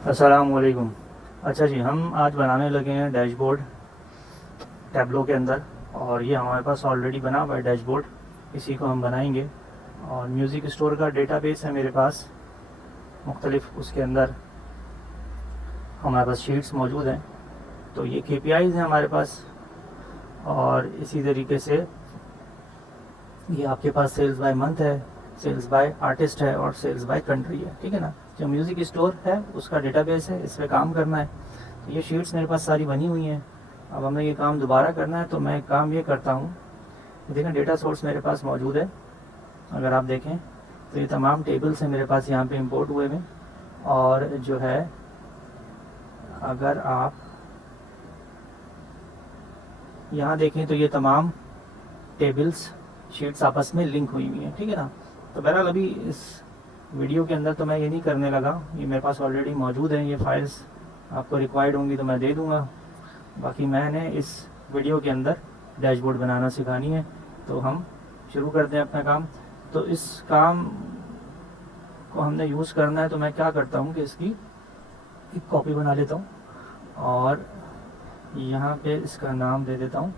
अस्सलामुअलैकुम। अच्छा जी, हम आज बनाने लगे हैं डैशबोर्ड टैब्लो के अंदर। और ये हमारे पास ऑलरेडी बना हुआ है डैशबोर्ड, इसी को हम बनाएंगे। और म्यूज़िक स्टोर का डेटाबेस है मेरे पास मुख्तलिफ, उसके अंदर हमारे पास शीट्स मौजूद हैं। तो ये KPIs हैं हमारे पास। और इसी तरीके से ये आपके पास सेल्स बाय मंथ है, सेल्स बाय आर्टिस्ट है और सेल्स बाय कंट्री है। ठीक है ना। जो म्यूज़िक स्टोर है उसका डेटाबेस है, इस पर काम करना है। तो ये शीट्स मेरे पास सारी बनी हुई हैं। अब हमें ये काम दोबारा करना है, तो मैं काम ये करता हूँ। देखें, डेटा सोर्स मेरे पास मौजूद है। अगर आप देखें तो ये तमाम टेबल्स हैं मेरे पास यहाँ पे इंपोर्ट हुए में। और जो है, अगर आप यहाँ देखें तो ये तमाम टेबल्स शीट्स आपस में लिंक हुई हुई हैं। ठीक है ना। तो बहरहाल अभी इस वीडियो के अंदर तो मैं ये नहीं करने लगा, ये मेरे पास ऑलरेडी मौजूद हैं। ये फाइल्स आपको रिक्वायर्ड होंगी तो मैं दे दूँगा। बाकी मैंने इस वीडियो के अंदर डैशबोर्ड बनाना सिखानी है। तो हम शुरू करते हैं अपना काम। तो इस काम को हमने यूज़ करना है, तो मैं क्या करता हूँ कि इसकी एक कॉपी बना लेता हूँ और यहाँ पे इसका नाम दे देता हूँ।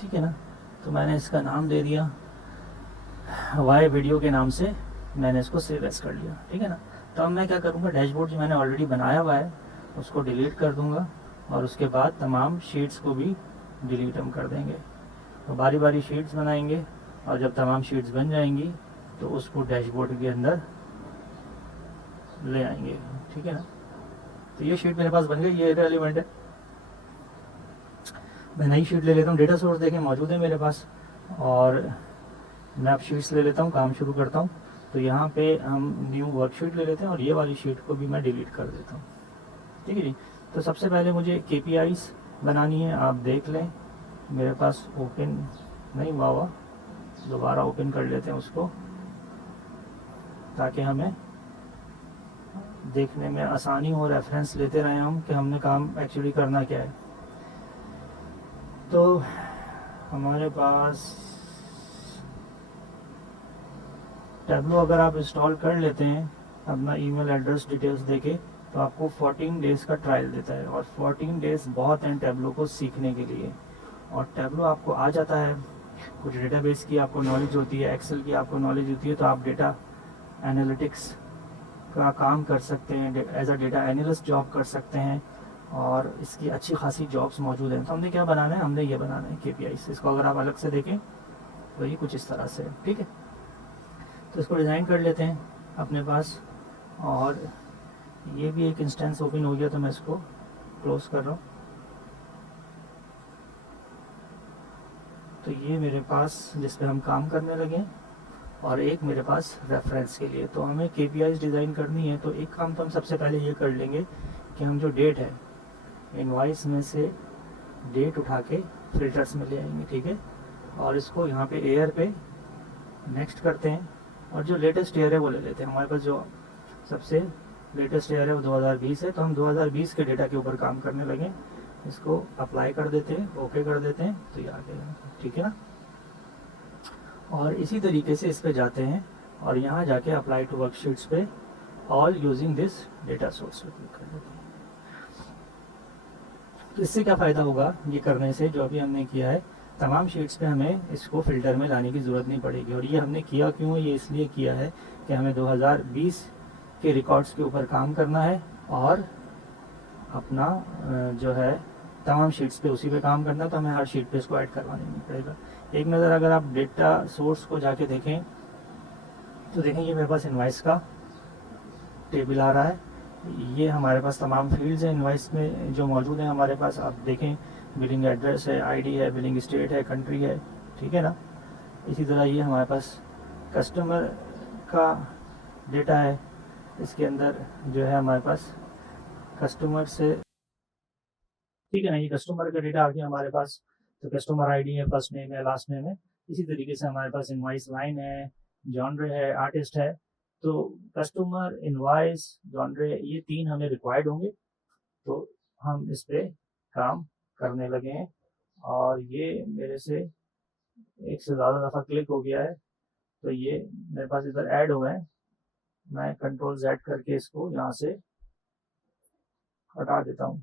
ठीक है ना। तो मैंने इसका नाम दे दिया वाई वीडियो के नाम से, मैंने इसको सेव एस कर लिया। ठीक है ना। तो अब मैं क्या करूँगा, डैशबोर्ड जो मैंने ऑलरेडी बनाया हुआ है उसको डिलीट कर दूँगा और उसके बाद तमाम शीट्स को भी डिलीट हम कर देंगे। तो बारी बारी शीट्स बनाएंगे और जब तमाम शीट्स बन जाएंगी तो उसको डैशबोर्ड के अंदर ले आएंगे। ठीक है ना। तो ये शीट मेरे पास बन गई, ये रेलिवेंट है। मैं नई शीट ले लेता हूँ। डेटा सोर्स देखें मौजूद है मेरे पास। और मैं अब शीट्स ले लेता हूँ, काम शुरू करता हूँ। तो यहाँ पे हम न्यू वर्कशीट ले लेते हैं और ये वाली शीट को भी मैं डिलीट कर देता हूँ। ठीक है जी। तो सबसे पहले मुझे KPIs बनानी है। आप देख लें, मेरे पास ओपन नहीं हुआ हुआ, दोबारा ओपन कर लेते हैं उसको ताकि हमें देखने में आसानी हो, रेफरेंस लेते रहे हम कि हमने काम एक्चुअली करना क्या है। तो हमारे पास टैब्लो अगर आप इंस्टॉल कर लेते हैं अपना ईमेल एड्रेस डिटेल्स देके, तो आपको 14 डेज़ का ट्रायल देता है। और 14 डेज़ बहुत हैं टैब्लो को सीखने के लिए। और टैब्लो आपको आ जाता है, कुछ डेटाबेस की आपको नॉलेज होती है, एक्सेल की आपको नॉलेज होती है, तो आप डेटा एनालिटिक्स का काम कर सकते हैं, as a data analyst job कर सकते हैं। और इसकी अच्छी खासी जॉब्स मौजूद हैं। तो हमने क्या बनाना है, हमने ये बनाना है KPIs। इसको अगर आप अलग से देखें तो ये कुछ इस तरह से है। ठीक है। तो इसको डिज़ाइन कर लेते हैं अपने पास। और ये भी एक इंस्टेंस ओपन हो गया, तो मैं इसको क्लोज कर रहा हूँ। तो ये मेरे पास जिस पे हम काम करने लगे, और एक मेरे पास रेफरेंस के लिए। तो हमें KPIs डिज़ाइन करनी है। तो एक काम तो हम सबसे पहले ये कर लेंगे कि हम जो डेट है, इनवाइस में से डेट उठा के फिल्टर्स में ले आएंगे। ठीक है। और इसको यहाँ पे एयर पे नेक्स्ट करते हैं। और जो लेटेस्ट ईयर है वो ले लेते हैं। हमारे पास जो सबसे लेटेस्ट ईयर है वो 2020 है, तो हम 2020 के डेटा के ऊपर काम करने लगे। इसको अप्लाई कर देते हैं, ओके कर देते हैं, तो ये आ गया। ठीक है ना। और इसी तरीके से इस पे जाते हैं और यहाँ जाके अप्लाई टू वर्कशीट्स पे all using this data source पे क्लिक कर देते हैं। तो इससे क्या फ़ायदा होगा ये करने से, जो अभी हमने किया है, तमाम शीट्स पे हमें इसको फ़िल्टर में लाने की ज़रूरत नहीं पड़ेगी। और ये हमने किया क्यों है, ये इसलिए किया है कि हमें 2020 के रिकॉर्ड्स के ऊपर काम करना है और अपना जो है तमाम शीट्स पे उसी पे काम करना है। तो हमें हर शीट पे इसको ऐड करवाने नहीं पड़ेगा। एक नज़र अगर आप डेटा सोर्स को जाके देखें तो देखें ये मेरे पास इनवाइस का टेबल आ रहा है। ये हमारे पास तमाम फील्ड्स हैं इनवाइस में जो मौजूद हैं हमारे पास। आप देखें, बिलिंग एड्रेस है, आईडी है, बिलिंग स्टेट है, कंट्री है। ठीक है ना। इसी तरह ये हमारे पास कस्टमर का डेटा है। इसके अंदर जो है हमारे पास कस्टमर से, ठीक है ना, ये कस्टमर का डेटा आ गया हमारे पास। तो कस्टमर आईडी है, फर्स्ट नेम है, लास्ट नेम है। इसी तरीके से हमारे पास इनवाइस लाइन है, जॉनरे है, आर्टिस्ट है। तो कस्टमर, इनवाइस, जॉनरे, ये तीन हमें रिक्वायर्ड होंगे। तो हम इस पे काम करने लगे हैं। और ये मेरे से एक से ज़्यादा दफ़ा क्लिक हो गया है। तो ये मेरे पास इधर ऐड हुआ है, मैं कंट्रोल Z करके इसको यहाँ से हटा देता हूँ।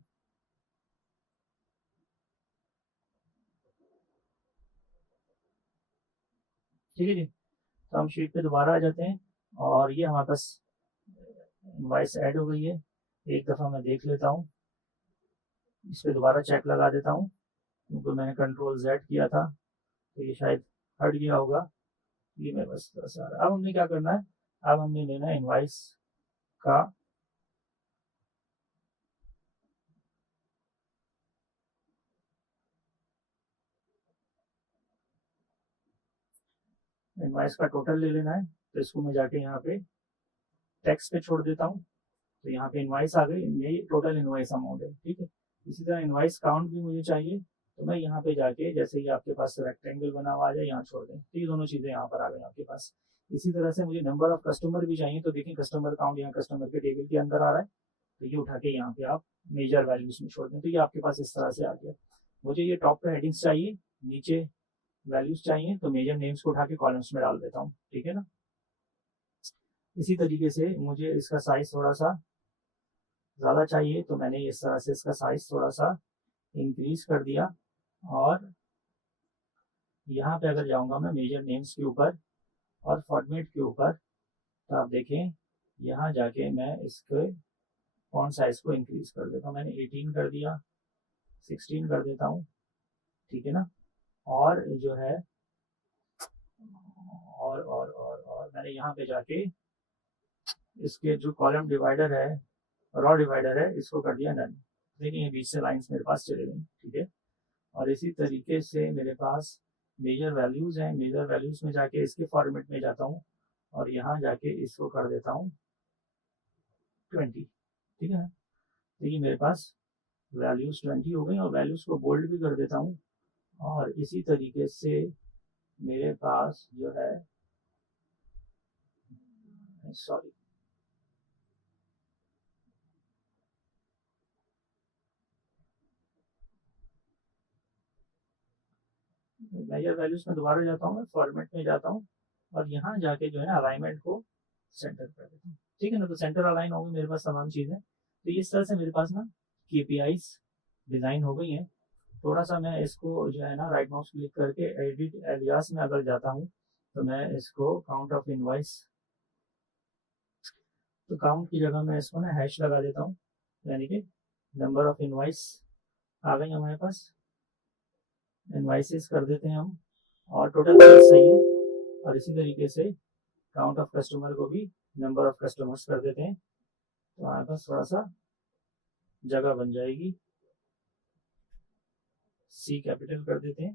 ठीक है जी, तो हम शीट पे दोबारा आ जाते हैं और ये हमारे पास इनवॉइस ऐड हो गई है। एक दफ़ा मैं देख लेता हूँ, इस पर दोबारा चेक लगा देता हूँ, क्योंकि मैंने कंट्रोल Z किया था तो ये शायद हट गया होगा। ये मेरे पास थोड़ा सा अब हमने क्या करना है, अब हमने लेना है इनवॉइस का इनवॉइस का टोटल ले लेना है। तो इसको मैं जाके यहाँ पे टेक्स्ट पे छोड़ देता हूँ, तो यहाँ पे इनवॉइस आ गई, यही टोटल इनवॉइस अमाउंट है। ठीक है, इसी तरह इनवॉइस काउंट भी मुझे चाहिए, तो मैं यहाँ पे जाके जैसे ही आपके पास रेक्टेंगल बना हुआ आ जाए यहाँ छोड़ दें, तो ये दोनों चीज़ें यहाँ पर आ गई आपके पास। इसी तरह से मुझे नंबर ऑफ कस्टमर भी चाहिए, तो देखिए कस्टमर काउंट यहाँ कस्टमर के टेबल के अंदर आ रहा है, तो ये उठा के यहाँ पे आप मेजर वैल्यूज में छोड़ दें, तो ये आपके पास इस तरह से आ गया। मुझे ये टॉप पे हेडिंग्स चाहिए, नीचे वैल्यूज चाहिए, तो मेजर नेम्स को उठा के कॉलम्स में डाल देता हूँ। ठीक है ना, इसी तरीके से मुझे इसका साइज थोड़ा सा ज़्यादा चाहिए, तो मैंने इस तरह से इसका साइज थोड़ा सा इंक्रीज कर दिया। और यहाँ पे अगर जाऊँगा मैं मेजर नेम्स के ऊपर और फॉर्मेट के ऊपर, तो आप देखें यहाँ जाके मैं इसके फॉन्ट साइज को इंक्रीज कर देता हूँ। मैंने 18 कर दिया, 16 कर देता हूँ। ठीक है ना, और जो है और मैंने यहाँ पे जाके इसके जो कॉलम डिवाइडर है, रॉ डिवाइडर है, इसको कर दिया नन। देखिए ये बीच से लाइंस मेरे पास चले गई। ठीक है, और इसी तरीके से मेरे पास मेजर वैल्यूज हैं, मेजर वैल्यूज में जाके इसके फॉर्मेट में जाता हूँ और यहाँ जाके इसको कर देता हूँ 20। ठीक है ना, तो ये मेरे पास वैल्यूज 20 हो गई, और वैल्यूज को बोल्ड भी कर देता हूँ। और इसी तरीके से मेरे पास जो है, सॉरी, मेजर वैल्यूज में दोबारा जाता हूँ, मैं फॉर्मेट में जाता हूँ और यहाँ जाके जो है ना अलाइनमेंट को सेंटर कर देता हूँ। ठीक है ना, तो सेंटर अलाइन हो गई मेरे पास तमाम चीज़ें। तो इस तरह से मेरे पास ना KPIs डिज़ाइन हो गई हैं। थोड़ा सा मैं इसको जो है ना राइट माउस क्लिक करके एडिट एलियास में अगर जाता हूँ, तो मैं इसको काउंट ऑफ इनवॉइस, तो काउंट की जगह मैं इसको ना हैश लगा देता हूँ, यानी कि नंबर ऑफ इनवॉइस आ गई हमारे पास, इनवॉइसेस कर देते हैं हम, और टोटल सेल्स सही है। और इसी तरीके से काउंट ऑफ कस्टमर को भी नंबर ऑफ कस्टमर्स कर देते हैं, तो हमारे पास थोड़ा सा जगह बन जाएगी। C कैपिटल कर देते हैं।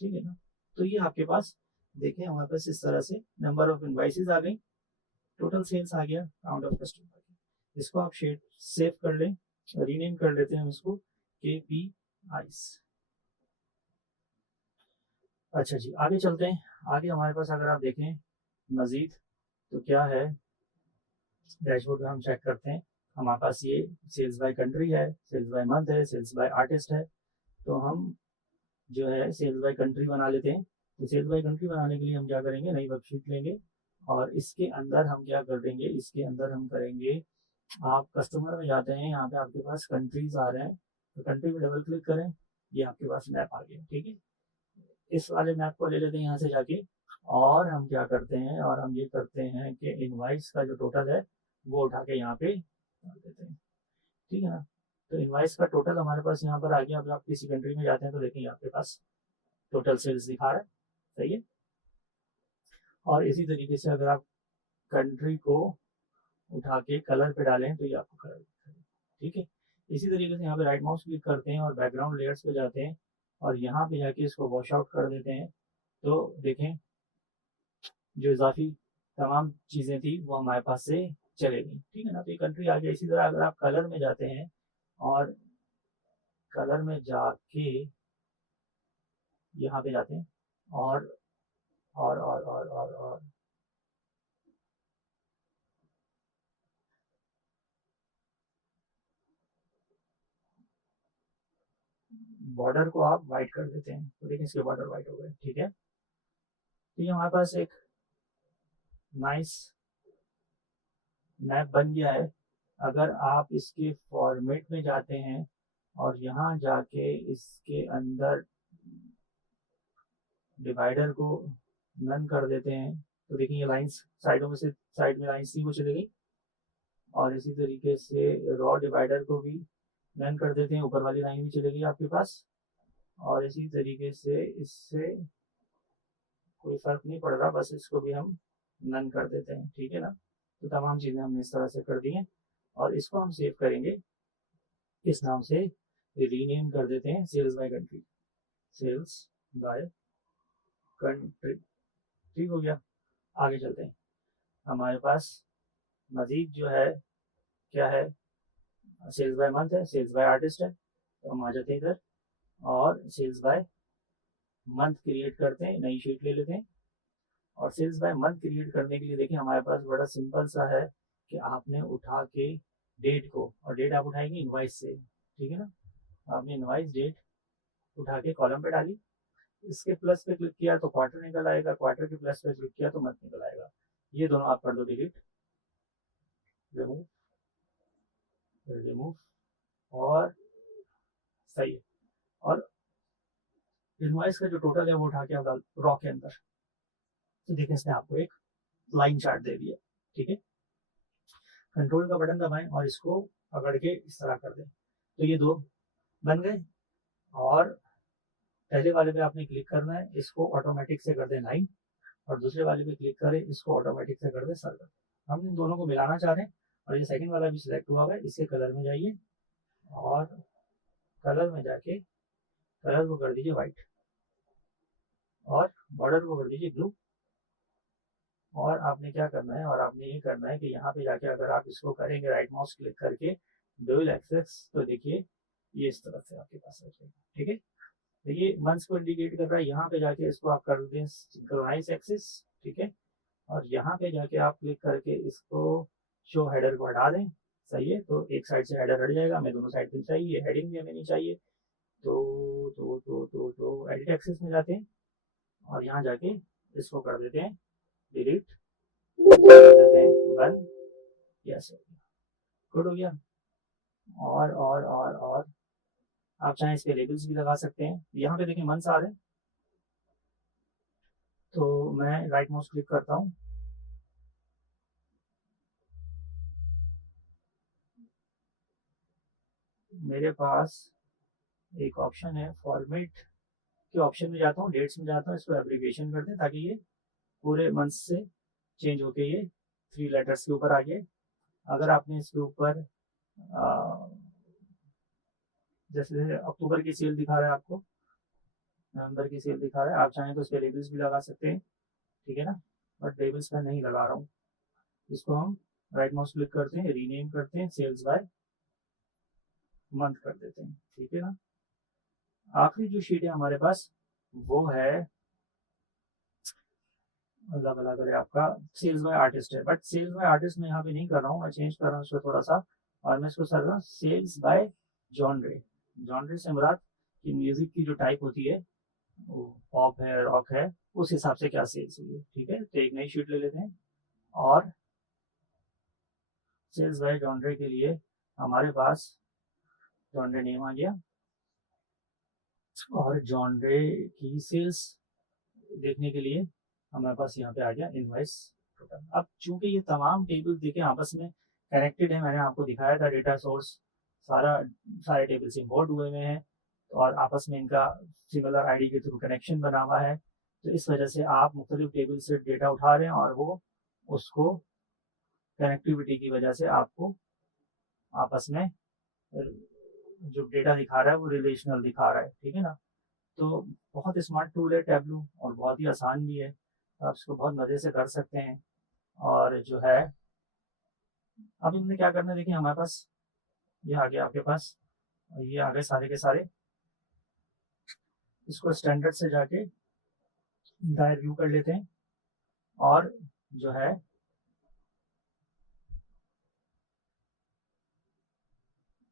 ठीक है ना, तो ये आपके पास देखें हमारे पास इस तरह से नंबर ऑफ इनवाइसेस आ गई, टोटल सेल्स आ गया, काउंट ऑफ कस्टमर आ गया। इसको आप शेड सेव कर लें, रीनेम कर लेते हैं हम इसको KPIs। अच्छा जी, आगे चलते हैं। आगे हमारे पास अगर आप देखें मजीद, तो क्या है, डैशबोर्ड में हम चेक करते हैं, हमारे पास ये सेल्स बाय कंट्री है, सेल्स बाय मंथ है, सेल्स बाय आर्टिस्ट है। तो हम जो है सेल्स बाय कंट्री बना लेते हैं। तो सेल्स बाय कंट्री बनाने के लिए हम क्या करेंगे, नई वर्कशीट लेंगे और इसके अंदर हम क्या कर देंगे, इसके अंदर हम करेंगे, आप कस्टमर में जाते हैं, यहाँ पे आपके पास कंट्रीज आ रहे हैं, तो कंट्री में डबल क्लिक करें, ये आपके पास मैप आ गया। ठीक है, इस वाले मैप को ले लेते हैं यहाँ से जाके, और हम क्या करते हैं, और हम ये करते हैं कि इनवाइस का जो टोटल है वो उठा के यहाँ पे डाल देते हैं। ठीक है ना, तो इनवाइस का टोटल हमारे पास यहाँ पर आ गया। अब आप किसी कंट्री में जाते हैं तो देखेंगे आपके पास टोटल सेल्स दिखा रहा है। सही है, और इसी तरीके से अगर आप कंट्री को उठा के कलर पे डालें तो ये आपको कलर दिखेगा। ठीक है, इसी तरीके से यहाँ पे राइट माउस क्लिक करते हैं और बैकग्राउंड लेयर्स पे जाते हैं और यहाँ पे जाके इसको वॉश आउट कर देते हैं, तो देखें जो इजाफी तमाम चीज़ें थी वो हमारे पास से चले गई। ठीक है ना, तो ये कंट्री आ गया। इसी तरह अगर आप कलर में जाते हैं और कलर में जाके यहाँ पे जाते हैं और बॉर्डर को आप वाइट कर देते हैं, तो देखिए इसके बॉर्डर वाइट हो गए। ठीक है, तो ये हमारे पास एक नाइस मैप बन गया है। अगर आप इसके फॉर्मेट में जाते हैं और यहाँ जाके इसके अंदर डिवाइडर को नन कर देते हैं तो देखिए ये लाइंस साइडों में से साइड में लाइंस थी वो चली गई, और इसी तरीके से रॉ डिवाइडर को भी नन कर देते हैं, ऊपर वाली लाइन भी चलेगी आपके पास। और इसी तरीके से इससे कोई फर्क नहीं पड़ रहा, बस इसको भी हम नन कर देते हैं, ठीक है ना। तो तमाम चीज़ें हमने इस तरह से कर दी हैं और इसको हम सेव करेंगे इस नाम से, रीनेम कर देते हैं sales by country, sales by country, ठीक हो गया। आगे चलते हैं, हमारे पास मजीद जो है क्या है, सेल्स बाय मंथ है, सेल्स बाय आर्टिस्ट है, तो हम आ जाते हैं इधर और सेल्स बाय मंथ क्रिएट करते हैं, नई शीट ले लेते हैं। और सेल्स बाय मंथ क्रिएट करने के लिए देखिए हमारे पास बड़ा सिंपल सा है कि आपने उठा के डेट को, और डेट आप उठाएंगे इनवाइस से, ठीक है ना। आपने इनवाइस डेट उठा के कॉलम पे डाली, इसके प्लस पे क्लिक किया तो क्वार्टर निकल आएगा, क्वार्टर के प्लस पे क्लिक किया तो मंथ निकल आएगा। ये दोनों आप कर दो डिलीट, रिमूव, रिमूव, और सही है। और इनवाइस का जो टोटल है वो उठा के आप डाल रॉ के अंदर, तो देखिए इसने आपको एक लाइन चार्ट दे दिया, ठीक है। कंट्रोल का बटन दबाएं और इसको पकड़ के इस तरह कर दें, तो ये दो बन गए। और पहले वाले पे आपने क्लिक करना है, इसको ऑटोमेटिक से कर दें लाइन, और दूसरे वाले पे क्लिक करें, इसको ऑटोमेटिक से कर दें सर्कल। हम इन दोनों को मिलाना चाह रहे हैं और ये सेकंड वाला भी सिलेक्ट हुआ है, इसके कलर में जाइए और कलर में जाके कलर को कर दीजिए व्हाइट और बॉर्डर को कर दीजिए ब्लू। और आपने क्या करना है, और आपने ये करना है कि यहाँ पे जाके अगर आप इसको करेंगे राइट माउस क्लिक करके डुअल एक्सेस, तो देखिए ये इस तरह से आपके पास आ जाएगा, ठीक है। तो ये मंथ्स को इंडिकेट कर रहा है, यहाँ पे जाके इसको आप कर दें सिंक्रोनाइज एक्सिस, ठीक है। और यहाँ पे जाके आप क्लिक करके इसको शो हेडर को हटा दें, सही है। तो एक साइड से हेडर हट जाएगा, हमें दोनों साइड पे चाहिए, हेडिंग भी हमें नहीं चाहिए। तो एडिट एक्सेस में जाते हैं और यहाँ जाके इसको कर देते हैं डिलीट, कर देते हैं वन, यस गुड हो गया। और आप चाहें इस पे लेबल्स भी लगा सकते हैं। यहाँ पे देखिए मंथ्स आ रहे हैं, तो मैं राइट माउस क्लिक करता हूँ, मेरे पास एक ऑप्शन है फॉर्मेट के ऑप्शन में जाता हूँ, डेट्स में जाता हूँ, इसको एब्रीविएशन कर दें ताकि ये पूरे मंथ से चेंज होके ये 3 लेटर्स के ऊपर आ गए। अगर आपने इसके ऊपर जैसे अक्टूबर की सेल दिखा रहा है आपको, नवंबर की सेल दिखा रहा है, आप चाहें तो इस पर लेबल्स भी लगा सकते हैं, ठीक है ना। बट लेबल्स मैं नहीं लगा रहा हूँ, इसको हम राइट माउस क्लिक करते हैं, रीनेम करते हैं, सेल्स बाय मंथ कर देते हैं, ठीक है ना। आखिरी जो शीट है हमारे पास वो है, अल्लाह भला करे आपका, सेल्स बाय आर्टिस्ट है। बट सेल्स बाय आर्टिस्ट मैं यहाँ पे नहीं कर रहा हूँ, मैं चेंज कर रहा हूँ इसको थोड़ा सा, और मैं इसको कर रहा हूँ सेल्स बाय जॉनरे। जॉनरे से मुराद कि म्यूजिक की जो टाइप होती है वो पॉप है, रॉक है, उस हिसाब से क्या सेल्स हुई है, ठीक है। तो एक नई शीट ले लेते हैं और सेल्स बाय जॉनरे के लिए हमारे पास जॉनरे नेम आ गया, और जॉनरे की सेल्स देखने के लिए हमारे पास यहाँ पे आ गया इनवाइस टोटल। अब चूंकि ये तमाम टेबल देखे आपस में कनेक्टेड है, मैंने आपको दिखाया था डेटा सोर्स सारे टेबल्स इंपोर्ट हुए हुए हैं और आपस में इनका सिमिलर आईडी के थ्रू कनेक्शन बना हुआ है, तो इस वजह से आप मुख्तलिफ टेबल से डेटा उठा रहे हैं और वो उसको कनेक्टिविटी की वजह से आपको आपस में जो डेटा दिखा रहा है वो रिलेशनल दिखा रहा है, ठीक है ना। तो बहुत स्मार्ट टूल है टैबलू और बहुत ही आसान भी है, आप इसको बहुत मज़े से कर सकते हैं। और जो है अब इनमें क्या करना है, देखिए हमारे पास ये आ गया आपके पास, ये आ गए सारे के सारे, इसको स्टैंडर्ड से जाके इंटायर व्यू कर लेते हैं और जो है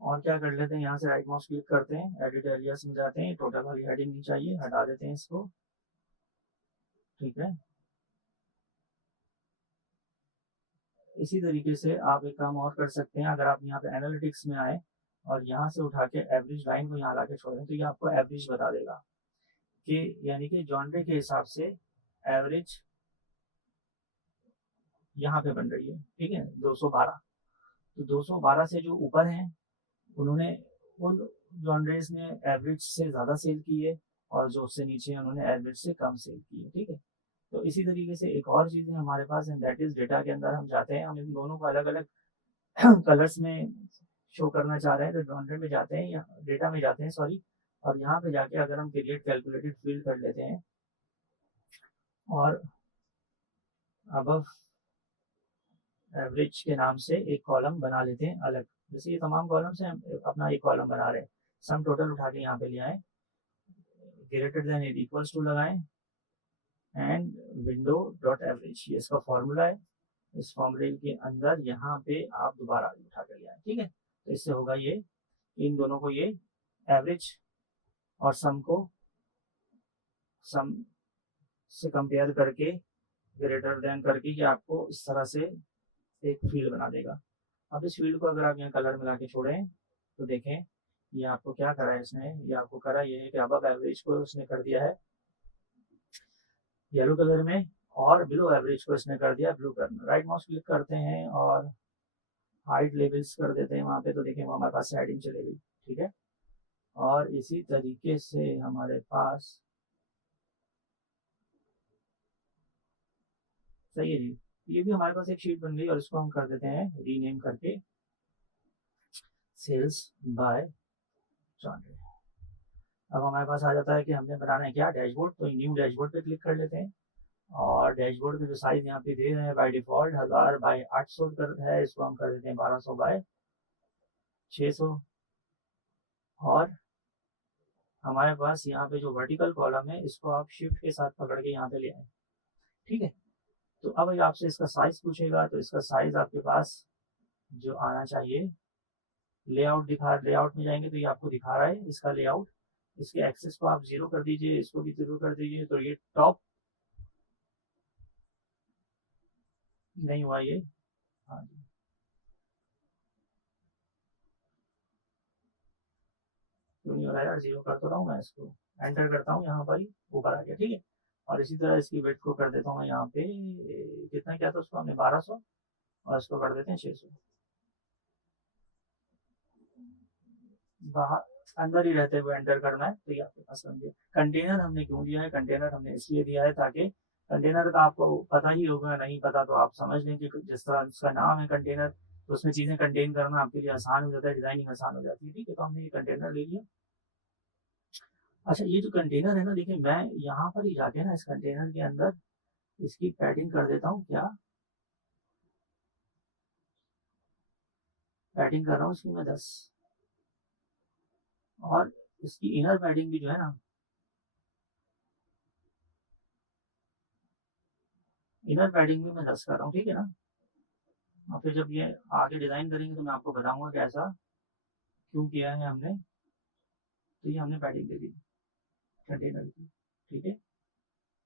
और क्या कर लेते हैं, यहाँ से राइट माउस क्लिक करते हैं, एडिट एरियाज में जाते हैं, टोटल वाली हेडिंग नहीं चाहिए, हटा देते हैं इसको, ठीक है। इसी तरीके से आप एक काम और कर सकते हैं, अगर आप यहाँ पे एनालिटिक्स में आए और यहाँ से उठा के एवरेज लाइन को यहाँ ला के छोड़ें तो ये आपको एवरेज बता देगा कि यानी कि जॉनरे के हिसाब से एवरेज यहाँ पे बन रही है, ठीक है 212। तो 212 से जो ऊपर हैं उन्होंने उन जॉनरेज ने एवरेज से ज़्यादा सेल की है और जो उससे नीचे हैं उन्होंने एवरेज से कम सेल की है, ठीक है। तो इसी तरीके से एक और चीज़ है हमारे पास, एंड दैट इज डेटा के अंदर हम जाते हैं, हम इन दोनों को अलग अलग कलर्स में शो करना चाह रहे हैं तो जॉनरे में जाते हैं या डेटा में जाते हैं सॉरी, और यहाँ पे जाके अगर हम क्रिएट कैलकुलेटेड फील्ड कर लेते हैं और अबव एवरेज के नाम से एक कॉलम बना लेते हैं अलग, जैसे ये तमाम कॉलम से हम अपना एक कॉलम बना रहे हैं, सम टोटल उठा के यहाँ पे ले आए, greater than is equals to लगाएं एंड विंडो डॉट एवरेज, ये इसका फॉर्मूला है। इस फॉर्मूले के अंदर यहाँ पे आप दोबारा उठा कर ले आए, ठीक है। तो इससे होगा ये, इन दोनों को ये एवरेज और सम को सम से कंपेयर करके ग्रेटर देन करके ये आपको इस तरह से एक फील्ड बना देगा। अब इस फील्ड को अगर आप यहाँ कलर मिला के छोड़ें तो देखें ये आपको क्या करा है इसने, ये आपको करा ये है कि अब एवरेज को उसने कर दिया है येलो कलर में और बिलो एवरेज को इसने कर दिया ब्लू कलर में। राइट माउस क्लिक करते हैं और हाइड लेबल्स कर देते हैं वहाँ पे, तो देखें हमारे पास हेडिंग चली गई, ठीक है। और इसी तरीके से हमारे पास सही है जी, ये भी हमारे पास एक शीट बन गई और इसको हम कर देते हैं रीनेम करके सेल्स बाय जॉनरे। अब हमारे पास आ जाता है कि हमने बनाना है क्या, डैशबोर्ड, तो न्यू डैशबोर्ड पे क्लिक कर लेते हैं और डैशबोर्ड में जो साइज यहाँ पे दे रहे हैं बाय डिफॉल्ट 1000 बाय 800 है, इसको हम कर देते हैं 1200 बाय 600। और हमारे पास यहाँ पे जो वर्टिकल कॉलम है इसको आप शिफ्ट के साथ पकड़ के यहाँ पे ले आए, ठीक है। तो अब आपसे इसका साइज पूछेगा तो इसका साइज आपके पास जो आना चाहिए, लेआउट लेआउट में जाएंगे तो ये आपको दिखा रहा है इसका लेआउट, इसके एक्सेस को आप 0 कर दीजिए, इसको भी 0 कर दीजिए, तो ये टॉप नहीं हुआ ये, हाँ जी क्यों नहीं हो रहा है यार, 0 कर तो रहा हूँ मैं, इसको एंटर करता हूँ यहाँ पर ही ऊपर आ गया, ठीक है। और इसी तरह इसकी वेट को कर देता हूँ यहाँ पे, कितना क्या था उसको हमने 1200 और इसको कर देते हैं 600। बाहर अंदर ही रहते हुए एंटर करना है, तो ये आपके पास बन गया। कंटेनर हमने क्यों दिया है, कंटेनर हमने इसलिए दिया है ताकि कंटेनर का आपको पता ही होगा, नहीं पता तो आप समझ लें कि जिस तरह उसका नाम है कंटेनर तो उसमें चीज़ें कंटेन करना आपके लिए आसान हो जाता है, डिजाइनिंग आसान हो जाती है, ठीक है। तो हमने ये कंटेनर ले लिया। अच्छा ये जो कंटेनर है ना, देखिए मैं यहाँ पर ही जाके ना इस कंटेनर के अंदर इसकी पैडिंग कर देता हूँ, क्या पैडिंग कर रहा हूँ इसकी मैं 10, और इसकी इनर पैडिंग भी जो है ना, इनर पैडिंग भी मैं 10 कर रहा हूँ, ठीक है ना। और फिर जब ये आगे डिजाइन करेंगे तो मैं आपको बताऊंगा कैसा क्यों किया है हमने। तो ये हमने पैडिंग दे दी कंटेनर की, ठीक है।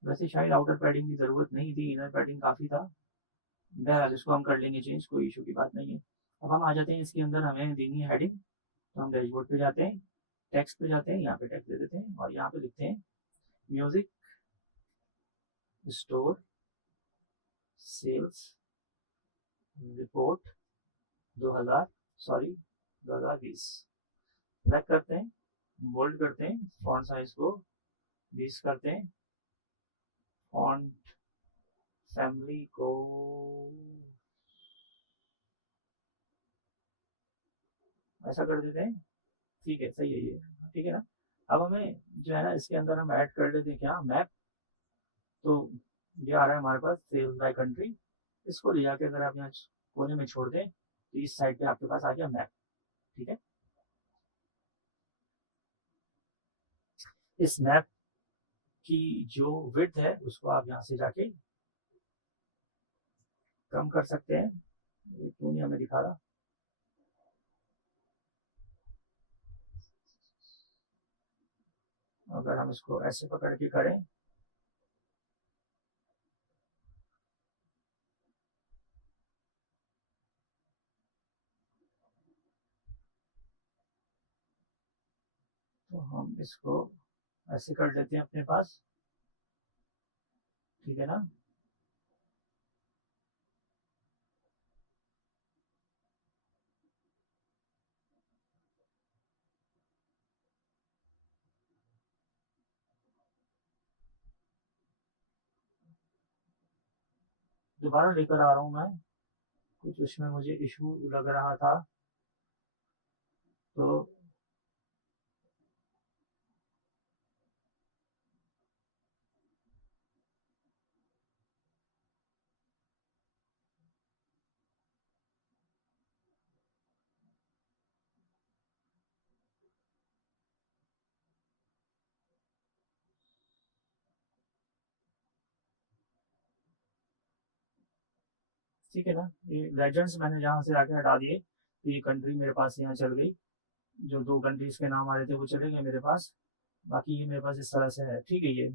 वैसे शायद आउटर पैडिंग की जरूरत नहीं थी, इनर पैडिंग काफी था, बहरहाल इसको हम कर लेंगे चेंज, कोई इशू की बात नहीं है। अब हम आ जाते हैं इसके अंदर हमें देनी है हेडिंग, तो हम डैशबोर्ड पे जाते हैं, टेक्स्ट पे जाते हैं, यहाँ पे टेक्स्ट दे देते हैं और यहाँ पे लिखते हैं music store sales report 2020 black करते हैं, बोल्ड करते हैं, फॉन्ट साइज को 20 करते हैं, फॉन्ट फैमिली को ऐसा कर देते हैं, ठीक है सही है ये, ठीक है ना। अब हमें जो है ना इसके अंदर हम ऐड कर लेते हैं क्या, मैप। तो ये आ रहा है हमारे पास सेल्स बाय कंट्री, इसको ले जाके अगर आप यहाँ कोने में छोड़ दें तो इस साइड पे आपके पास आ गया मैप, ठीक है। इस मैप की जो विड्थ है उसको आप यहाँ से जाके कम कर सकते हैं, ये क्यों नहीं हमें दिखा रहा, अगर हम इसको ऐसे पकड़ के करें तो हम इसको ऐसे कर लेते हैं अपने पास, ठीक है ना। दोबारा लेकर आ रहा हूँ मैं, कुछ उसमें मुझे इशू लग रहा था, तो ठीक है ना। ये लेजेंड्स मैंने यहाँ से आके हटा दिए, तो ये कंट्री मेरे पास यहाँ चल गई, जो दो कंट्रीज के नाम आ रहे थे वो चले गए मेरे पास। बाकी ये मेरे पास इस तरह से है, ठीक है। ये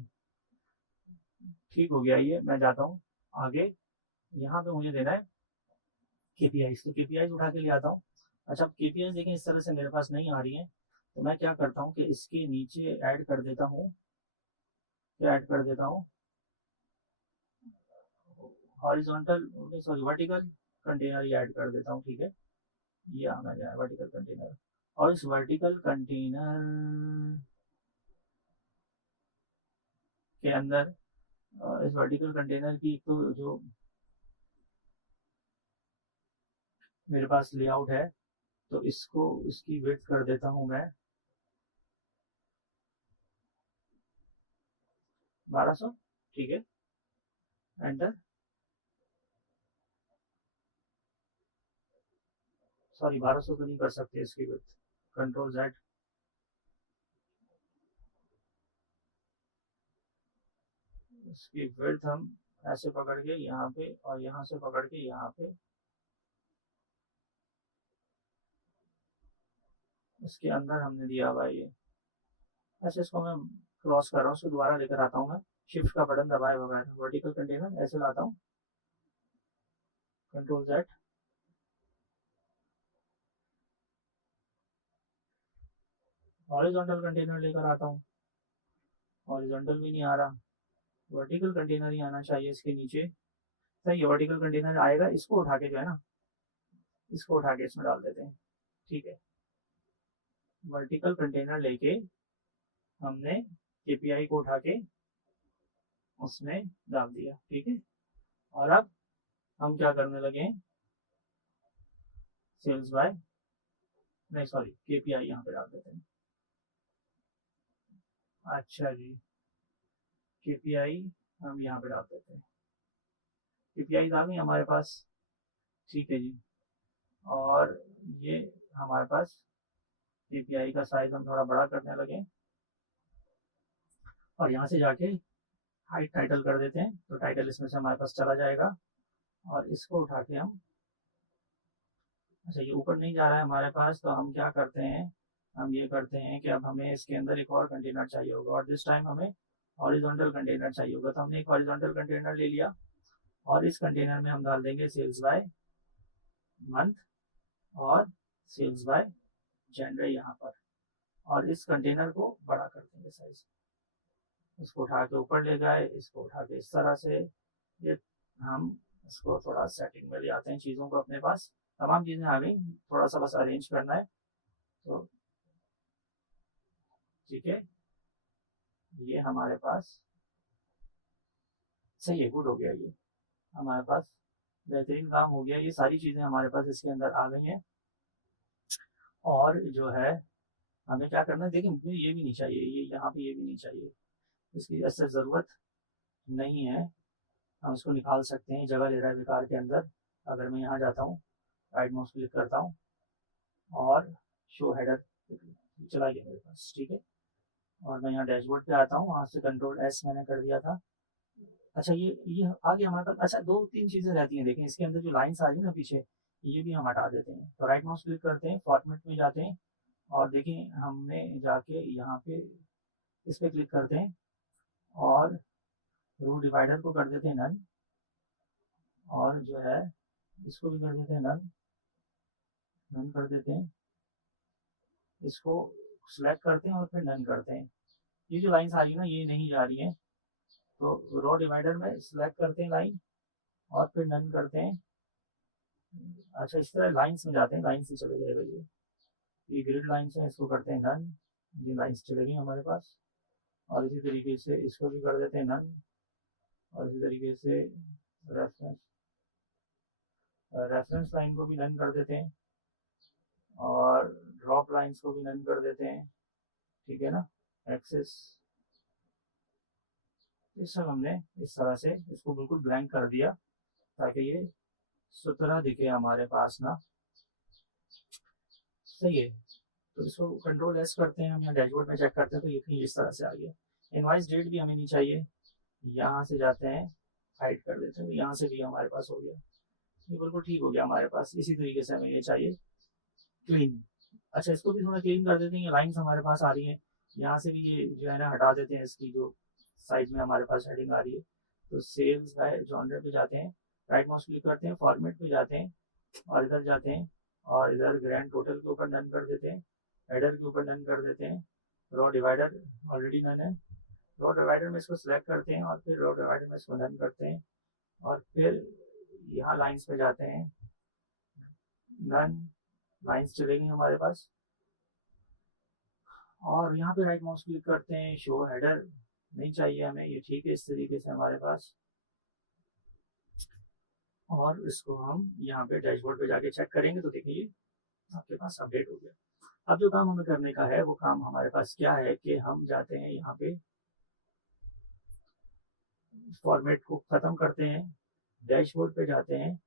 ठीक हो गया, ये मैं जाता हूँ आगे। यहाँ पे मुझे देना है केपीआई, तो केपीआई उठा के ले आता हूँ। अच्छा, केपीआई देखें इस तरह से मेरे पास नहीं आ रही है, तो मैं क्या करता हूँ कि इसके नीचे ऐड कर देता हूँ, क्या ऐड कर देता हूँ, हॉरिजॉन्टल, सॉरी वर्टिकल कंटेनर ये ऐड कर देता हूँ, ठीक है। ये आना जाए वर्टिकल कंटेनर, और इस वर्टिकल कंटेनर के अंदर इस वर्टिकल कंटेनर की तो जो मेरे पास लेआउट है, तो इसको इसकी विड्थ कर देता हूँ मैं 1200, ठीक है। एंटर, सॉरी 1200 तो नहीं कर सकते इसकी विड्थ, कंट्रोल जेड, इसकी विड्थ हम ऐसे पकड़ के यहाँ पे और यहाँ से पकड़ के यहाँ पे, इसके अंदर हमने दिया हुआ ये। ऐसे इसको मैं क्रॉस कर रहा हूँ, उसको दोबारा लेकर आता हूँ मैं, शिफ्ट का बटन दबाए बगैर वर्टिकल कंटेनर ऐसे लाता हूँ, कंट्रोल जेड, हॉरिजॉन्टल कंटेनर लेकर आता हूँ, हॉरिजॉन्टल भी नहीं आ रहा, वर्टिकल कंटेनर ही आना चाहिए इसके नीचे। सही है, वर्टिकल कंटेनर आएगा, इसको उठा के जो है ना, इसको उठा के इसमें डाल देते हैं, ठीक है। वर्टिकल कंटेनर लेके हमने केपीआई को उठा के उसमें डाल दिया, ठीक है। और अब हम क्या करने लगे, सेल्स बाय, नहीं सॉरी केपीआई यहाँ पे डाल देते हैं। अच्छा जी, केपीआई हम यहाँ पे डाल देते हैं, केपीआई आ गई हमारे पास, ठीक है जी। और ये हमारे पास केपीआई का साइज हम थोड़ा बड़ा करने लगे, और यहाँ से जाके हाइट टाइटल कर देते हैं, तो टाइटल इसमें से हमारे पास चला जाएगा। और इसको उठा के हम, अच्छा ये ऊपर नहीं जा रहा है हमारे पास, तो हम क्या करते हैं, हम ये करते हैं कि अब हमें इसके अंदर एक और कंटेनर चाहिए होगा, और दिस टाइम हमें हॉरिजॉन्टल कंटेनर चाहिए होगा, तो हमने एक हॉरिजॉन्टल कंटेनर ले लिया, और इस कंटेनर में हम डाल देंगे सेल्स बाय मंथ और सेल्स बाय जेंडर यहाँ पर, और इस कंटेनर को बड़ा कर देंगे साइज, इसको उठा के ऊपर ले गए, इसको उठा के इस तरह से, ये हम इसको थोड़ा सेटिंग में ले आते हैं चीज़ों को अपने पास, तमाम चीज़ें आ गई, थोड़ा सा बस अरेंज करना है, तो ठीक है। ये हमारे पास सही है, गुड हो गया, ये हमारे पास बेहतरीन काम हो गया, ये सारी चीज़ें हमारे पास इसके अंदर आ गई हैं। और जो है हमें क्या करना है, देखिए मुझे ये भी नहीं चाहिए, ये यहाँ पे ये भी नहीं चाहिए, इसकी ऐसे ज़रूरत नहीं है, हम इसको निकाल सकते हैं, जगह ले रहा है बेकार के अंदर। अगर मैं यहाँ जाता हूँ, राइट माउस क्लिक करता हूँ और शो हेडर, चला गया मेरे पास, ठीक है। और मैं यहाँ डैशबोर्ड पे आता हूँ, वहाँ से कंट्रोल एस मैंने कर दिया था। अच्छा ये आ गया हमारे पास। अच्छा दो तीन चीज़ें रहती हैं, देखें इसके अंदर जो लाइन्स आ रही है ना पीछे, ये भी हम हटा देते हैं, तो राइट माउस क्लिक करते हैं, फॉर्मेट में जाते हैं, और देखिए हमने जाके यहाँ पे इस पर क्लिक करते हैं, और रो डिवाइडर को कर देते हैं नन, और जो है इसको भी कर देते हैं नन, नन कर देते हैं, इसको सिलेक्ट करते हैं और फिर डन करते हैं। ये जो लाइन्स आ रही है ना, ये नहीं जा रही हैं, तो रो डिवाइडर में सिलेक्ट करते हैं लाइन और फिर डन करते हैं। अच्छा, इस तरह लाइन्स में जाते हैं, लाइन से चले जाएगा ये ग्रिड लाइन्स हैं, इसको करते हैं डन। ये लाइन्स चले गई हमारे पास। और इसी तरीके से इसको भी कर देते हैं डन। और इसी तरीके से रेफरेंस लाइन को भी डन कर देते हैं और ड्रॉप लाइन्स को भी डन कर देते हैं, ठीक है ना। एक्सेस, इस सब हमने इस तरह से इसको बिल्कुल ब्लैंक कर दिया ताकि ये सुथरा दिखे हमारे पास ना। सही है, तो इसको कंट्रोल एस करते हैं हम, यहाँ डैशबोर्ड में चेक करते हैं तो ये इस तरह से आ गया। इनवॉइस डेट भी हमें नहीं चाहिए, यहाँ से जाते हैं हाइड कर देते हैं, यहाँ से भी हमारे पास हो गया, ये बिल्कुल ठीक हो गया हमारे पास। इसी तरीके से हमें ये चाहिए क्लीन। अच्छा, इसको भी थोड़ा क्लीन कर देते हैं, ये लाइन्स हमारे पास आ रही हैं, यहाँ से भी ये जो है ना हटा देते हैं, इसकी जो साइड में हमारे पास हेडिंग आ रही है। तो सेल्स बाय जॉनर पे जाते हैं, राइट माउस क्लिक करते हैं, फॉर्मेट पे जाते हैं और इधर जाते हैं और इधर ग्रैंड टोटल के ऊपर डन कर देते हैं, हेडर के ऊपर डन कर देते हैं। रो डिवाइडर ऑलरेडी डन है, रो डिवाइडर में इसको सिलेक्ट करते हैं और फिर रो डिवाइडर में इसको डन करते हैं और फिर यहाँ लाइन्स पे जाते हैं, डन। लाइन्स चलेंगी हमारे पास और यहाँ पे राइट माउस क्लिक करते हैं, शो हेडर नहीं चाहिए हमें, ये ठीक है इस तरीके से हमारे पास। और इसको हम यहाँ पे डैशबोर्ड पे जाके चेक करेंगे तो देखिए आपके पास अपडेट हो गया। अब जो काम हमें करने का है वो काम हमारे पास क्या है कि हम जाते हैं यहाँ पे फॉर्मेट को खत्म करते हैं, डैशबोर्ड पे जाते हैं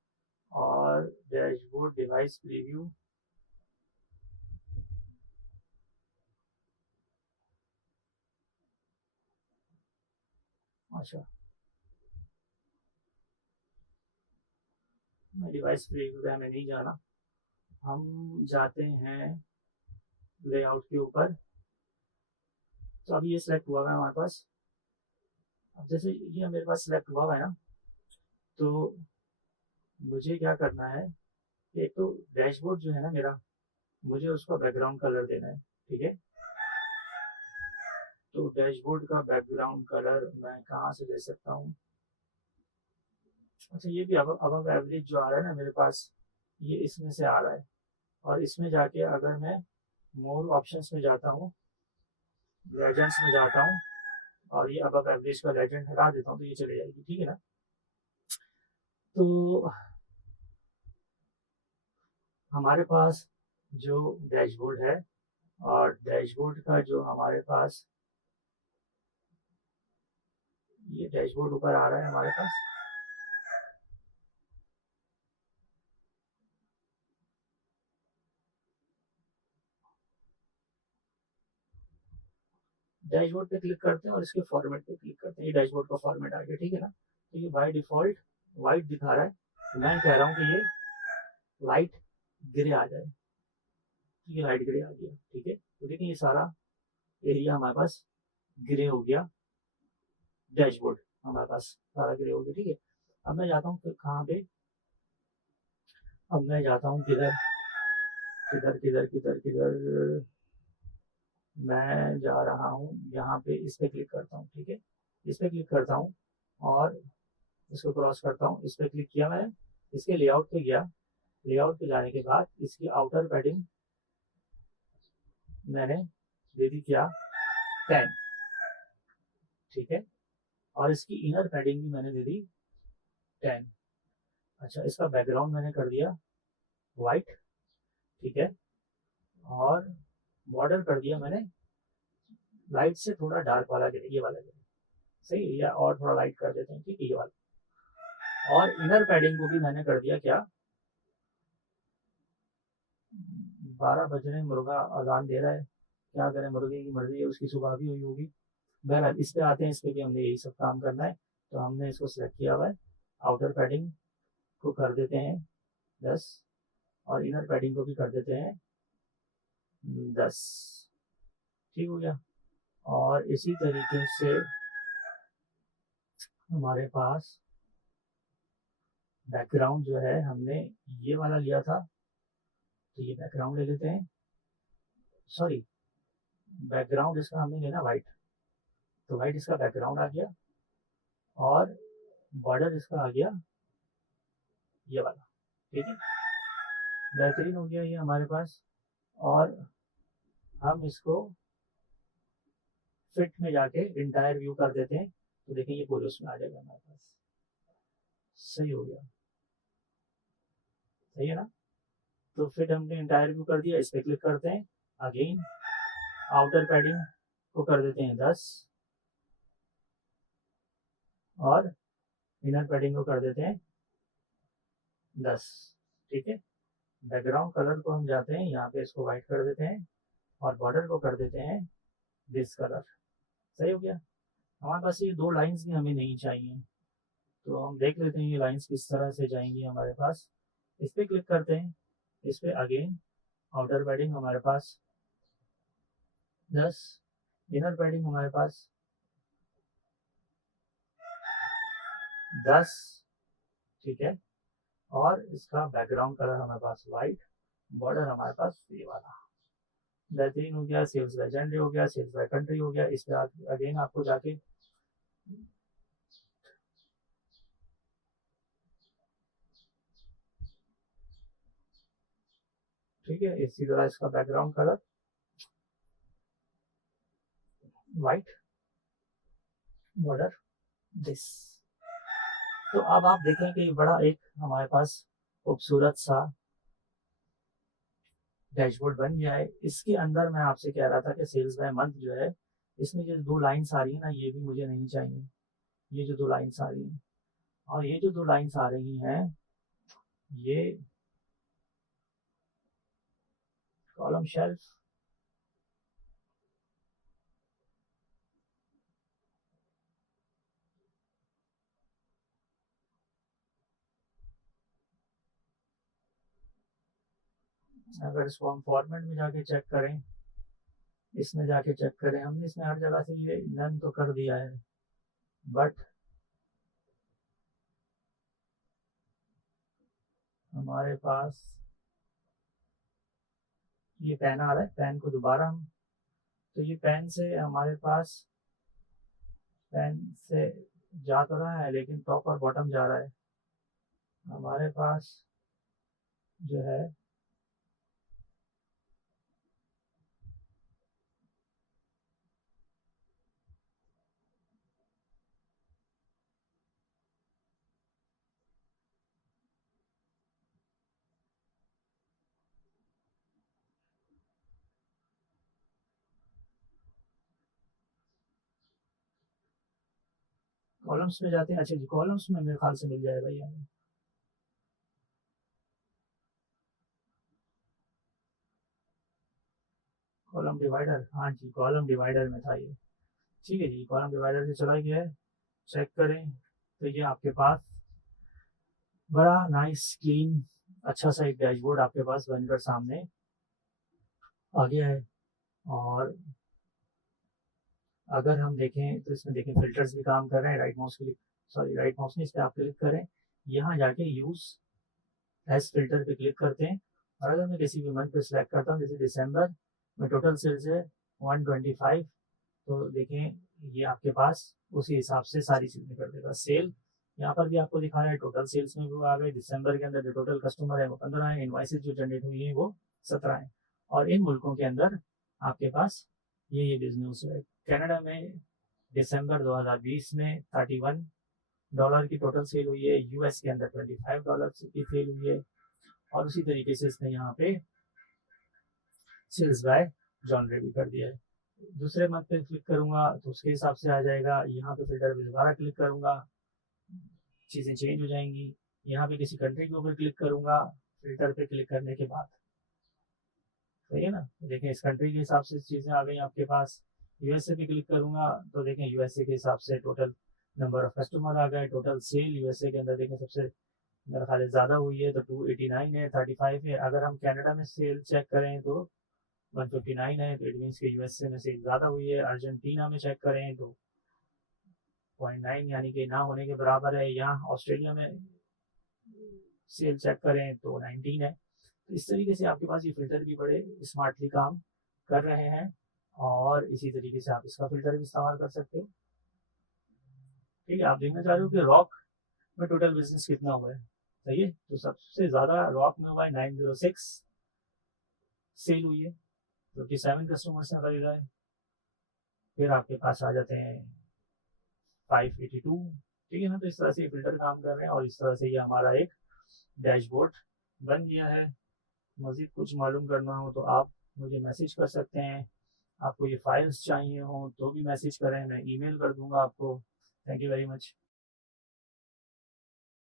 और डैशबोर्ड डिवाइस प्रीव्यू, अच्छा डिवाइस प्रीव्यू पे हमें नहीं जाना, हम जाते हैं लेआउट के ऊपर। तो अभी ये सिलेक्ट हुआ है हमारे पास। अब जैसे ये मेरे पास सिलेक्ट हुआ है ना, तो मुझे क्या करना है, एक तो डैशबोर्ड जो है ना मेरा, मुझे उसका बैकग्राउंड कलर देना है, ठीक है। तो डैशबोर्ड का बैकग्राउंड कलर मैं कहाँ से ले सकता हूँ। अच्छा, ये भी अब एवरेज जो आ रहा है ना मेरे पास, ये इसमें से आ रहा है। और इसमें जाके अगर मैं मोर ऑप्शंस में जाता हूँ, लेजेंड्स में जाता हूँ और ये अब एवरेज का लेजेंड हटा देता हूँ तो ये चले जाएगी, ठीक है ना। तो हमारे पास जो डैशबोर्ड है और डैशबोर्ड का जो हमारे पास ये डैशबोर्ड ऊपर आ रहा है हमारे पास, डैशबोर्ड पे क्लिक करते हैं और इसके फॉर्मेट पे क्लिक करते हैं, ये डैशबोर्ड का फॉर्मेट आ गया, ठीक है ना। तो ये बाय डिफॉल्ट वाइट दिखा रहा है, तो मैं कह रहा हूँ कि ये लाइट ग्रे आ जाए, ये लाइट ग्रे आ गया, ठीक है। तो देखिए ये सारा एरिया हमारे पास ग्रे हो गया, डैशबोर्ड हमारे पास सारा ग्रे हो गया, ठीक है। अब मैं जाता हूँ कहाँ पे, अब मैं जाता हूँ किधर किधर किधर किधर किधर, मैं जा रहा हूँ यहाँ पे, इस पे क्लिक करता हूँ, ठीक है। इस पे क्लिक करता हूँ और इसको क्रॉस करता हूँ, इस पे क्लिक किया मैंने, इसके लेआउट पे गया, लेआउट पे जाने के बाद इसकी आउटर पैडिंग मैंने दे दी क्या 10, ठीक है। और इसकी इनर पैडिंग भी मैंने दे दी 10। अच्छा, इसका बैकग्राउंड मैंने कर दिया वाइट, ठीक है। और बॉर्डर कर दिया मैंने लाइट से थोड़ा डार्क वाला ग्रे, ये वाला ग्रे, सही है। या और थोड़ा लाइट कर देते हैं, ठीक है, ये वाला। और इनर पैडिंग को भी मैंने कर दिया क्या 12 बज रहे, मुर्गा अजान दे रहा है, क्या करें, मुर्गे की मर्जी है, उसकी सुबह भी हुई होगी। बहरहाल इस पे आते हैं, इस पे भी हमने यही सब काम करना है, तो हमने इसको सिलेक्ट किया हुआ है। आउटर पैडिंग को कर देते हैं 10 और इनर पैडिंग को भी कर देते हैं 10, ठीक हो गया। और इसी तरीके से हमारे पास बैकग्राउंड जो है हमने ये वाला लिया था, तो ये बैकग्राउंड ले लेते हैं, सॉरी बैकग्राउंड इसका हमने लेना वाइट, तो वाइट इसका बैकग्राउंड आ गया और बॉर्डर इसका आ गया ये वाला। ठीक है, बेहतरीन हो गया ये हमारे पास। और हम इसको फिट में जाके इंटायर व्यू कर देते हैं, तो देखें ये पूरे उसमें आ जाएगा हमारे पास। सही हो गया, सही है ना। तो फिट हमने इंटायर व्यू कर दिया, इस पर क्लिक करते हैं। अगेन आउटर पैडिंग को कर देते हैं 10 और इनर पैडिंग को कर देते हैं 10। ठीक है, बैकग्राउंड कलर को हम जाते हैं यहाँ पे, इसको वाइट कर देते हैं और बॉर्डर को कर देते हैं दिस कलर। सही हो गया। हमारे पास ये दो लाइंस भी हमें नहीं चाहिए, तो हम देख लेते हैं ये लाइंस किस तरह से जाएंगी हमारे पास। इस पर क्लिक करते हैं, इस पर अगेन आउटर पैडिंग हमारे पास 10, इनर पैडिंग हमारे पास 10। ठीक है, और इसका बैकग्राउंड कलर हमारे पास वाइट, बॉर्डर हमारे पास ये वाला। बेहतरीन हो गया। सेल्स बाय जेंडर हो गया, सेल्स बाय कंट्री हो गया। इस पर अगेन आपको जाके ठीक है, इसी तरह इसका background colour white, border this. तो अब आप देखें कि बड़ा एक हमारे पास खूबसूरत सा डैशबोर्ड बन गया है। इसके अंदर मैं आपसे कह रहा था कि सेल्स बाय मंथ जो है, इसमें जो दो लाइन्स आ रही है ना, ये भी मुझे नहीं चाहिए। ये जो दो लाइन्स आ रही हैं और ये जो दो लाइन्स आ रही हैं, ये कॉलम शेल्फ, अगर इसको हम फॉर्मेट में जाके चेक करें, इसमें जाके चेक करें, हमने इसमें हर जगह से ये नन तो कर दिया है, बट हमारे पास ये पेन आ रहा है। पेन को दोबारा हम, तो ये पेन से हमारे पास, पेन से जा तो रहा है लेकिन टॉप और बॉटम जा रहा है हमारे पास जो है। कॉलम्स में जाते हैं। अच्छा जी, कॉलम्स में मेरे ख्याल से मिल जाएगा ये हमें। कॉलम डिवाइडर, हाँ जी, कॉलम डिवाइडर में था ये। ठीक है जी, कॉलम डिवाइडर से चला गया है। चेक करें तो ये आपके पास बड़ा नाइस क्लीन अच्छा सा एक डैशबोर्ड आपके पास बनकर सामने आ गया है। और अगर हम देखें तो इसमें देखें फिल्टर्स भी काम कर रहे हैं। Right mouse click, sorry right mouse नहीं, इस पर आप क्लिक करें, यहाँ जाके यूज एज फिल्टर पे क्लिक करते हैं। और अगर मैं किसी भी मंथ पे सिलेक्ट करता हूँ, जैसे दिसंबर में टोटल सेल्स है 125, तो देखें ये आपके पास उसी हिसाब से सारी चीज़ें कर देगा। सेल यहाँ पर भी आपको दिखा रहा है, टोटल सेल्स में वो आ गए। दिसंबर के अंदर जो टोटल कस्टमर है वो 15 है, इनवाइसेज जो जनरेट हुई है वो 17 है। और इन मुल्कों के अंदर आपके पास ये बिजनेस है। कनाडा में दिसंबर 2020 में $31 की टोटल सेल हुई है। यूएस के अंदर $25 की सेल हुई है। और उसी तरीके से इसने यहाँ पे सेल्स बाय जॉनरे भी कर दिया है। दूसरे मंथ पे क्लिक करूंगा तो उसके हिसाब से आ जाएगा। यहाँ पे फिल्टर पे दोबारा क्लिक करूंगा, चीज़ें चेंज हो जाएंगी। यहाँ पे किसी कंट्री के ऊपर क्लिक करूंगा फिल्टर पे क्लिक करने के बाद, सही है ना। देखें इस कंट्री के हिसाब से चीज़ें आ गई आपके पास। यूएसए पे क्लिक करूंगा तो देखें यूएसए के हिसाब से टोटल नंबर ऑफ कस्टमर आ गए। टोटल सेल यूएसए के अंदर देखें सबसे मेरा ख्याल ज़्यादा हुई है तो 289 है, 35 है। अगर हम कनाडा में सेल चेक करें तो 159 है, तो इट मीन्स के यूएसए में सेल ज़्यादा हुई है। अर्जेंटीना में चेक करें तो 0.9 यानी कि ना होने के बराबर है। यहाँ ऑस्ट्रेलिया में सेल चेक करें तो 19 है। तो इस तरीके से आपके पास ये फिल्टर भी बड़े स्मार्टली काम कर रहे हैं। और और इसी तरीके से आप इसका फिल्टर भी इस्तेमाल कर सकते हो। ठीक है, आप देखना चाह रहे हो कि रॉक में टोटल बिजनेस कितना हुआ है, सही है। तो सबसे ज़्यादा रॉक में हुआ है 906 सेल हुई है, 57 कस्टमर्स ने खरीदा है। फिर आपके पास आ जाते हैं 582, ठीक है ना। तो इस तरह से ये फिल्टर काम कर रहे हैं और इस तरह से ये हमारा एक डैशबोर्ड बन गया है। मज़ीद कुछ मालूम करना हो तो आप मुझे मैसेज कर सकते हैं, आपको ये फाइल्स चाहिए हो तो भी मैसेज करें, मैं ईमेल कर दूंगा आपको। Thank you very much.